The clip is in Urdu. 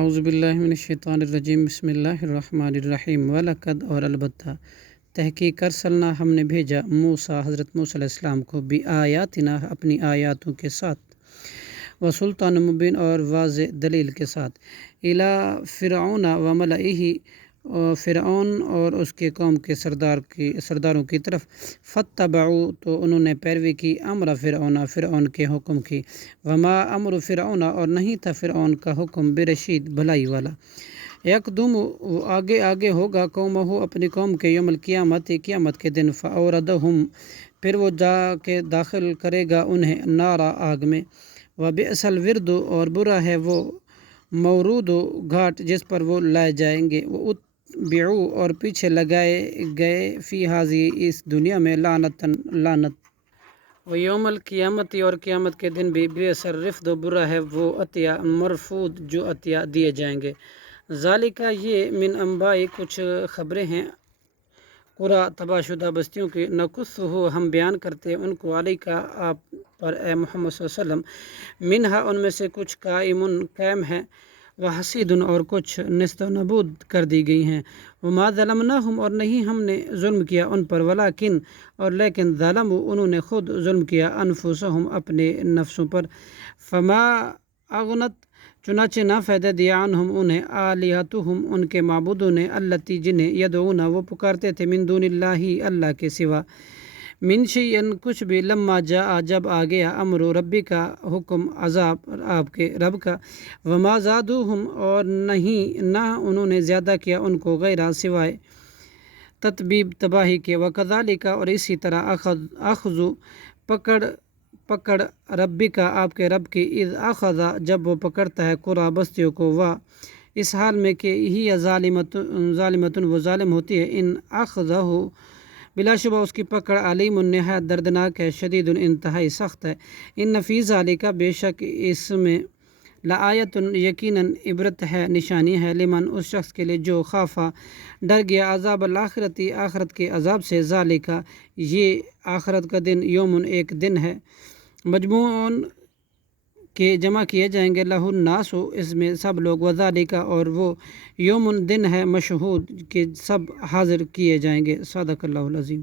اعوذ باللہ من الشیطان الرجیم، بسم اللہ الرحمن الرحیم۔ وَلَقَدْ اور البتہ تحقیق ارسلنا ہم نے بھیجا موسیٰ حضرت موسیٰ علیہ السلام کو بآیاتنا اپنی آیاتوں کے ساتھ، وسلطان مبین اور واضح دلیل کے ساتھ، الی فرعون وملئہ فرعون اور اس کے قوم کے سرداروں کی طرف، فاتبعوا تو انہوں نے پیروی کی، امر فرعون کے حکم کی، وما امر فرعون اور نہیں تھا فرعون کا حکم برشید بھلائی والا، یقدم وہ آگے آگے ہوگا قومہ اپنی قوم کے، یوم القیامت قیامت کے دن، فاوردہم پھر وہ جا کے داخل کرے گا انہیں نارا آگ میں، وبئس الورد اور برا ہے وہ مورود و گھاٹ جس پر وہ لائے جائیں گے، وہ اتبعوا اور پیچھے لگائے گئے فی ہذی اس دنیا میں لعنتاً لعنت، و یوم القیامت اور قیامت کے دن بھی بئس الرفد برا ہے وہ عطیہ مرفود جو عطیہ دیے جائیں گے، ذالک یہ من انباء کچھ خبریں ہیں، قرى تباہ شدہ بستیوں کی، نقصہ ہم بیان کرتے ہیں ان کو علیک آپ پر اے محمد صلی اللہ علیہ وسلم، منہا ان میں سے کچھ قائم ہے، وحسید اور کچھ نیست و نابود کر دی گئی ہیں، وما ظلمناہم اور نہیں ہم نے ظلم کیا ان پر، ولیکن اور لیکن ظلموا انہوں نے خود ظلم کیا، انفسہم اپنے نفسوں پر، فما اغنت چنانچہ نہ فائدہ دیا عنہم انہیں، آلیہتہم ان کے معبودوں نے، التی جنہیں، یدعون وہ پکارتے تھے، من دون اللہ اللہ کے سوا، من شیئن کچھ بھی، لما جاء جب آ گیا، امر ربی کا حکم عذاب آپ کے رب کا، وما زادوہم اور نہیں نہ انہوں نے زیادہ کیا ان کو، غیر سوائے تتبیب تباہی کے، وکذالک اور اسی طرح اخذ پکڑ ربی کا آپ کے رب کی، اذ اخذ جب وہ پکڑتا ہے قرى بستیوں کو، اس حال میں کہ ہی ظالمتن وہ ظالم ہوتی ہے، ان اخذہ بلا شبہ اس کی پکڑ، علیم نہایت دردناک ہے، شدید انتہائی سخت ہے، ان فی ذالک بے شک اس میں، لآیت یقیناً عبرت ہے، نشانی ہے، لمن اس شخص کے لیے جو خافا ڈر گیا، عذاب الآخرتی آخرت کے عذاب سے، ذالک یہ آخرت کا دن، یومن ایک دن ہے، مجموعون کے جمع کیے جائیں گے، لہ الناس اس میں سب لوگ، وذالک اور وہ یومن دن ہے، مشہود کہ سب حاضر کیے جائیں گے، صدق اللہ العظیم۔